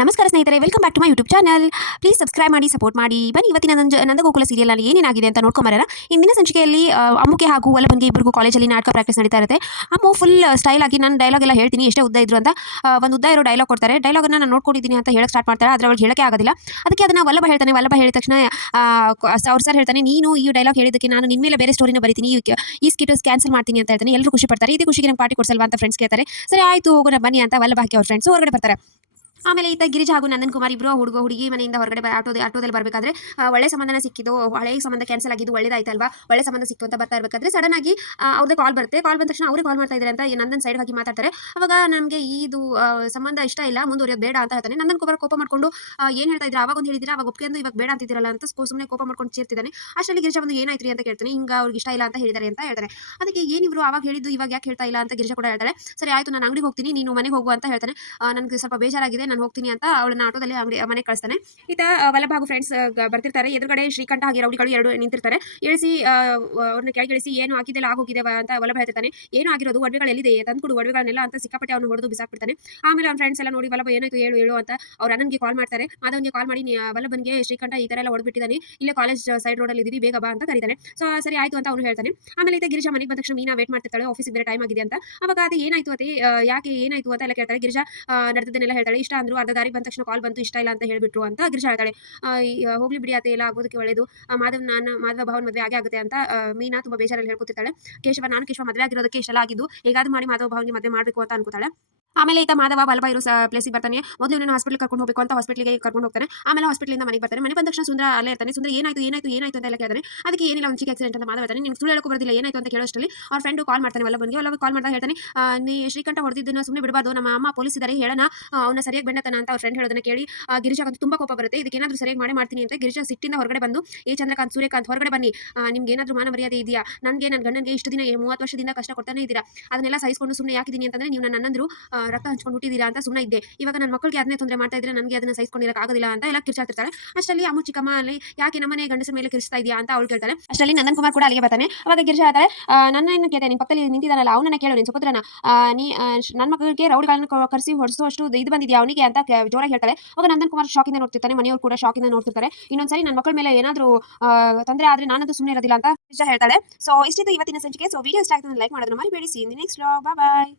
ನಮಸ್ಕಾರ ಸ್ನೇಹಿತರೆ, welcome back to my YouTube channel. Please subscribe ಮಾಡಿ, ಸಪೋರ್ಟ್ ಮಾಡಿ. ಬನ್ನಿ ಇವತ್ತಿನ ನಂದಗೋಕುಲ ಸೀರಿಯಲ್ ಏನೇನಾಗಿದೆ ಅಂತ ನೋಡ್ಕೊಂಬರೋಣ. ಇಂದಿನ ಸಂಚಿಕೆಯಲ್ಲಿ ಅಮ್ಮುಗೆ ಹಾಗೂ ವಲ್ಲಭನ್ಗೆ ಇಬ್ಬರಿಗೂ ಕಾಲೇಜಲ್ಲಿ ನಾಟಕ ಪ್ರಾಕ್ಟೀಸ್ ನಡೀತಾ ಇರುತ್ತೆ. ಅಮ್ಮು ಫುಲ್ ಸ್ಟೈಲ್ ಆಗಿ ನಾನು ಡೈಲಾಗ್ ಎಲ್ಲ ಹೇಳ್ತೀನಿ ಎಷ್ಟೇ ಉದ್ದ ಇದ್ರು ಅಂತ ಒಂದು ಉದ್ದ ಇರೋ ಡೈಲಾಗ್ ಕೊಡ್ತಾರೆ. ಡೈಲಾಗನ್ನು ನಾನು ನೋಡ್ಕೊಂಡಿದ್ದೀನಿ ಅಂತ ಹೇಳಕ್ಕೆ ಸ್ಟಾರ್ಟ್ ಮಾಡ್ತಾರೆ. ಆದರೆ ಅವ್ಳಿಗೆ ಹೇಳಕ್ಕೆ ಆಗೋದಿಲ್ಲ. ಅದಕ್ಕೆ ಅದನ್ನು ವಲ್ಲಭ ಹೇಳ್ತಾನೆ. ವಲ್ಲಭ ಹೇಳಿದ ತಕ್ಷಣ ಅವ್ರ ಸರ್ ಹೇಳ್ತಾನೆ, ನೀನು ಈ ಡೈಲಾಗ್ ಹೇಳಿದ್ದಕ್ಕೆ ನಾನು ನಿನ್ನ ಮೇಲೆ ಬೇರೆ ಸ್ಟೋರಿನ ಬರೀತೀನಿ, ಈ ಸ್ಕಿಟ್ ಕ್ಯಾನ್ಸಲ್ ಮಾಡ್ತೀನಿ ಅಂತ ಹೇಳ್ತಾನೆ. ಎಲ್ಲರೂ ಖುಷಿ ಪಡ್ತಾರೆ. ಇದೇ ಖುಷಿಗೆ ನಂಗೆ ಪಾರ್ಟಿ ಕೊಡ್ಸಲ್ವಾ ಅಂತ ಫ್ರೆಂಡ್ಸ್ ಕೇಳ್ತಾರೆ. ಸರಿ ಆಯಿತು ಹೋಗೋಣ ಬನ್ನಿ ಅಂತ ವಲ್ಲಭ ಹಾಕಿ ಅವ್ರ ಫ್ರೆಂಡ್ಸ್ ಹೊರಗಡೆ ಬರ್ತಾರೆ. ಆಮೇಲೆ ಈತ ಗಿರಿಜಾ ಹಾಗೂ ನಂದನ್ ಕುಮಾರ್ ಇಬ್ಬರು ಹುಡುಗಿ ಮನೆಯಿಂದ ಹೊರಗಡೆ ಆಟೋದಲ್ಲಿ ಬರಬೇಕಾದ್ರೆ ಒಳ್ಳೆ ಸಂಬಂಧನ ಸಿಕ್ಕಿದ್ದು, ಹಳೆ ಸಂಬಂಧ ಕ್ಯಾನ್ಸಲ್ ಆಗಿದ್ದು ಒಳ್ಳೇದಾಯ್ತಲ್ವಾ, ಒಳ್ಳೆ ಸಂಬಂಧ ಸಿಕ್ತು ಅಂತ ಬರ್ತಾ ಇರಬೇಕಾದ್ರೆ ಸಡನ್ ಆಗಿ ಅವ್ರದ್ದು ಕಾಲ್ ಬರುತ್ತೆ. ಕಾಲ್ ಬಂದ ತಕ್ಷಣ ಅವರೇ ಕಾಲ್ ಮಾಡ್ತಾ ಇದ್ದಾರೆ ಅಂತ ನಂದನ್ ಸೈಡ್ ಹಾಕಿ ಮಾತಾಡ್ತಾರೆ. ಅವಾಗ ನಮಗೆ ಇದು ಸಂಬಂಧ ಇಷ್ಟ ಇಲ್ಲ, ಮುಂದುವರಿಯೋದು ಬೇಡ ಅಂತ ಹೇಳ್ತಾನೆ. ನಂದನ್ ಕುಮಾರ್ ಕೋಪ ಮಾಡ್ಕೊಂಡು ಏನು ಹೇಳ್ತಾ ಇದ್ರೆ, ಅವಾಗ ಒಂದು ಹೇಳಿದ್ರೆ ಅವಾಗ ಒಪ್ಪಿಗೆ ಇವಾಗ ಬೇಡ ಅಂತಿದ್ದೀರಲ್ಲ ಅಂತ ಸುಮ್ಮನೆ ಕೋಪ ಮಾಡ್ಕೊಂಡು ಸೇರ್ತಿದ್ದಾನೆ. ಅಷ್ಟರಲ್ಲಿ ಗಿರಿಜಾ ಬಂದು ಏನಾಯ್ತು ಅಂತ ಕೇಳ್ತಾನೆ. ಹಿಂಗೆ ಅವ್ರಿಗೆ ಇಷ್ಟ ಇಲ್ಲ ಅಂತ ಹೇಳಿದ್ದಾರೆ ಅಂತ ಹೇಳ್ತಾರೆ. ಅದಕ್ಕೆ ಏನಿವರು ಅವಾಗ ಹೇಳಿದ್ದು ಇವಾಗ ಯಾಕೆ ಹೇಳ್ತಾ ಇಲ್ಲ ಅಂತ ಗಿರಿಜಾ ಕೂಡ ಹೇಳ್ತಾಳೆ. ಸರಿ ಆಯ್ತು, ನಾನು ಅಂಗಡಿಗೆ ಹೋಗ್ತೀನಿ, ನೀನು ಮನೆಗೆ ಹೋಗು ಅಂತ ಹೇಳ್ತಾನೆ. ನನಗೆ ಸ್ವಲ್ಪ ಬೇಜಾರಾಗಿದೆ, ನಾನು ಹೋಗ್ತೀನಿ ಅಂತ ಅವಳನ್ನ ಆಟೋದಲ್ಲಿ ಮನೆಗೆ ಕಳಿಸ್ತಾನೆ. ಈತ ವಲ್ಲಭ ಹಾಗೂ ಫ್ರೆಂಡ್ಸ್ ಬರ್ತಿರ್ತಾರೆ. ಎದುರುಗಡೆ ಶ್ರೀಕಂಠ ಹಾಗೆ ರೌಡಿಗಳು ಎರಡು ನಿಂತಿರ್ತಾರೆ. ಇಳಿಸಿ ಅವ್ರನ್ನ ಕೆಳಗಿಳಿಸಿ ಏನು ಆಗಿದೆಲ್ಲ ಆಗೋಗಿದೆವ ಅಂತ ವಲ್ಲಭ ಹೇಳ್ತಾನೆ. ಏನು ಆಗಿರೋದು, ಒಡವೆಗಳು ಎಲ್ಲಿದೆ, ತಂದ್ಕೊಡು ಒಡವೆಗಳನ್ನೆಲ್ಲ ಅಂತ ಸಿಕ್ಕಾಪಟ್ಟೆ ಅವನು ಹೊಡೆದು ಬಿಸಾಕ್ಬಿಡ್ತಾನೆ. ಆಮೇಲೆ ಅವ್ನ ಫ್ರೆಂಡ್ಸ್ ಎಲ್ಲ ನೋಡಿ ವಲ್ಲಭ ಏನಾಯ್ತು ಹೇಳು ಅಂತ ಅವ್ರ ಅಣ್ಣನಿಗೆ ಕಾಲ್ ಮಾಡ್ತಾರೆ. ಮಾಧವನ್ಗೆ ಕಾಲ್ ಮಾಡಿ ವಲ್ಲಭನ್ಗೆ ಶ್ರೀಕಂಠ ಈ ತರ ಎಲ್ಲ ಹೊಡೆದ್ಬಿಟ್ಟಿದ್ದಾನೆ, ಇಲ್ಲೇ ಕಾಲೇಜ್ ಸೈಡ್ ರೋಡಲ್ಲಿ ಇದೀವಿ, ಬೇಗ ಬಾ ಅಂತ ಕರೀತಾನೆ. ಸೊ ಸರಿ ಆಯ್ತು ಅಂತ ಅವನು ಹೇಳ್ತಾನೆ. ಆಮೇಲೆ ಈತ ಗಿರಿಜಾ ಮನೆಗೆ ಬಂದ ತಕ್ಷಣ ಮೀನಾ ವೇಟ್ ಮಾಡ್ತಿರ್ತಾಳೆ, ಆಫೀಸಿಗೆ ಬೇರೆ ಟೈಮ್ ಆಗಿದೆ ಅಂತ. ಅವಾಗ ಅದು ಏನಾಯ್ತು ಅದೇ ಯಾಕೆ ಏನಾಯ್ತು ಅಂತ ಎಲ್ಲ ಕೇಳ್ತಾಳೆ. ಗಿರಿಜಾ ನಡೆದನ್ನೆಲ್ಲ ಹೇಳ್ತಾಳೆ. ಇಷ್ಟ ಅಂದ್ರು, ಅರ್ಧ ದಾರಿ ಬಂದ ತಕ್ಷಣ ಕಾಲ್ ಬಂತು, ಇಷ್ಟ ಇಲ್ಲ ಅಂತ ಹೇಳ್ಬಿಟ್ರು ಅಂತ ಗಿರಿಜಾ ಹೇಳ್ತಾಳೆ. ಹೋಗ್ಲಿ ಬಿಡಿ ಅತ್ತೆ, ಎಲ್ಲ ಆಗೋದಕ್ಕೆ ಒಳ್ಳೇದು, ಮಾಧವ ಭಾವನ್ ಮದುವೆ ಆಗೇ ಆಗುತ್ತೆ ಅಂತ ಮೀನಾ ತುಂಬಾ ಬೇಜಾರಲ್ಲಿ ಹೇಳ್ಕೊತಿರ್ತಾಳೆ. ನಾನು ಕೇಶವ ಮದುವೆ ಆಗಿರೋದಕ್ಕೆ ಇಷ್ಟೆಲ್ಲ ಆಗಿದ್ದು, ಹೇಗಾದ್ರೂ ಮಾಡಿ ಮಾಧವ ಭಾವನ್ಗೆ ಮದುವೆ ಮಾಡಬೇಕು ಅಂತ ಅನ್ಕೋತಾಳೆ. ಆಮೇಲೆ ಈತ ಮಾಧವ ವಲ್ಲಭ ಇರೋ ಪ್ಲೇಸಿಗೆ ಬರ್ತಾನೆ. ಮೊದಲು ಇವನನ್ನು ಹಾಸ್ಪಿಟಲ್ ಕರ್ಕೊಂಡು ಹೋಗಬೇಕು ಅಂತ ಹಾಸ್ಪಿಟಲ್ಗೆ ಕರ್ಕೊಂಡು ಹೋಗ್ತಾನೆ. ಆಮೇಲೆ ಹಾಸ್ಪಿಟಲಿಂದ ಮನೆಗೆ ಬರ್ತಾನೆ. ಮನೆ ಬಂದ ತಕ್ಷಣ ಸುಂದರ ಅಲ್ಲೇ ಇರ್ತಾನೆ. ಸುಂದರ ಏನಾಯ್ತು ಅಂತ ಎಲ್ಲ ಕೇಳ್ತಾನೆ. ಅದಕ್ಕೆ ಏನಿಲ್ಲ, ಒಂದು ಚಿಕ್ಕ ಆಕ್ಸಿಡೆಂಟ್ ಅಂತ ಮಾಧವ ಹೇಳ್ತಾನೆ. ನಿಮ್ಗೆ ಸುಳ್ಳು ಹೇಳೋಕೆ ಬರೋದಿಲ್ಲ, ಏನಾಯ್ತು ಅಂತ ಕೇಳೋಷ್ಟರಲ್ಲಿ ಅವ್ರ ಫ್ರೆಂಡ್ ಕಾಲ್ ಮಾಡ್ತಾನೆ ವಲ್ಲಭನ್ಗೆ. ವಲ್ಲಭ ಕಾಲ್ ಮಾಡ್ತಾ ಹೇಳ್ತಾನೆ, ನೀ ಶ್ರೀಕಂಠ ಹೊಡೆದಿದ್ದನ್ನ ಸುಮ್ಮನೆ ಬಿಡಬಾರ್ದು, ನಮ್ಮ ಅಮ್ಮ ಪೊಲೀಸ್ ಇದ್ದಾರೆ, ಹೇಳೋಣ ಅವನ ಸರಿಯಾಗಿ ಬೆಣ್ಣತನ ಅಂತ ಅವ್ರ ಫ್ರೆಂಡ್ ಹೇಳೋದನ್ನ ಕೇಳಿ ಗಿರಿಜಾಗಂತೂ ತುಂಬಾ ಕೋಪ ಬರುತ್ತೆ. ಇದಕ್ಕೆ ಏನಾದರೂ ಸರಿಯಾಗಿ ಮಾಡ್ತೀನಿ ಅಂತ ಗಿರಿಜಾ ಸಿಟ್ಟಿಂದ ಹೊರಗಡೆ ಬಂದು, ಚಂದ್ರಕಾಂತ್ ಸೂರ್ಯಕಾಂತ್ ಹೊರಗಡೆ ಬನ್ನಿ, ನಿಮ್ಗೆ ಏನಾದರೂ ಮಾನ ಮರ್ಯಾದೆ ಇದೆಯಾ, ನನಗೆ ನನ್ನ ಗಂಡನಿಗೆ ಇಷ್ಟು ದಿನ 30 ವರ್ಷದಿಂದ ಕಷ್ಟ ಕೊಡ್ತಾನೆ ಇದ್ದೀರಾ, ಅದನ್ನೆಲ್ಲ ಸಹಿಸಿಕೊಂಡು ಸುಮ್ಮನೆ ಯಾಕಿದ್ದೀನಿ ಅಂತಂದ್ರೆ ನೀವು ನನ್ನ ಅಣ್ಣಂದ್ರು ರಕ್ತ ಹಂಚ್ಕೊಂಡು ಹುಟ್ಟಿದ್ದೀರಾ ಅಂತ ಸುಮ್ಮನೆ ಇದ್ದೆ. ಇವಾಗ ನನ್ನ ಮಕ್ಕಳಿಗೆ ಅದನ್ನೇ ತೊಂದರೆ ಮಾಡ್ತಾ ಇದ್ರೆ ನನಗೆ ಅದನ್ನ ಸಹಿಸಿಕೊಂಡಿರಕ್ಕೆ ಆಗೋದಿಲ್ಲ ಅಂತ ಎಲ್ಲ ಕಿರ್ಚಾಡ್ತಿರ್ತಾಳೆ. ಅಷ್ಟರಲ್ಲಿ ಅಮ್ಮು ಚಿಕ್ಕಮ್ಮ ಅಲ್ಲಿ ಯಾಕೆ ನಮ್ಮನೆ ಗಂಡಸರ ಮೇಲೆ ಕಿರಿಸ್ತಾ ಇದೆಯಾ ಅಂತ ಅವಳು ಕೇಳ್ತಾಳೆ. ಅಷ್ಟರಲ್ಲಿ ನಂದನ್ ಕುಮಾರ್ ಕೂಡ ಅಲ್ಲಿಗೆ ಬರ್ತಾನೆ. ಅವಾಗ ಗಿರಿಜಾ ಹೇಳ್ತಾಳೆ, ನನ್ನ ಏನು ಕೇಳ್ತಾನೆ, ನಿಮ್ಮ ಪಕ್ಕದಲ್ಲಿ ನಿಂತಿದ್ದಾನಲ್ಲ ಅವನನ್ನ ಕೇಳು, ನಿನ್ನ ಸುಪುತ್ರನ ನನ್ನ ಮಕ್ಕಳಿಗೆ ರೌಡಿಗಳನ್ನು ಕರೆಸಿ ಹೊಡಿಸುವಷ್ಟು ಇದು ಬಂದಿದೆಯಾ ಅವನಿಗೆ ಅಂತ ಜೋರಾಗಿ ಹೇಳ್ತಾಳೆ. ಅವಾಗ ನಂದನ್ ಕುಮಾರ್ ಶಾಕಿಂದ ನೋಡ್ತಿರ್ತಾನೆ. ಮನೆಯವರು ಕೂಡ ಶಾಕಿಂದ ನೋಡ್ತಿರ್ತಾರೆ. ಇನ್ನೊಂದ್ಸರಿ ನನ್ನ ಮಕ್ಕಳ ಮೇಲೆ ಏನಾದರೂ ತೊಂದರೆ ಆದ್ರೆ ನಾನಂತೂ ಸುಮ್ಮನೆ ಇರೋದಿಲ್ಲ ಅಂತ ಗಿರಿಜಾ ಹೇಳ್ತಾಳೆ. ಸೊ ಇಷ್ಟಿತ್ತು ಇವತ್ತಿನ ಸಂಚಿಕೆ. ಸೊ ವಿಡಿಯೋ ಇಷ್ಟ ಆಯ್ತು ಲೈಕ್ ಮಾಡೋದನ್ನ ಮರಿಬೇಡಿ. See in the next vlog. Bye.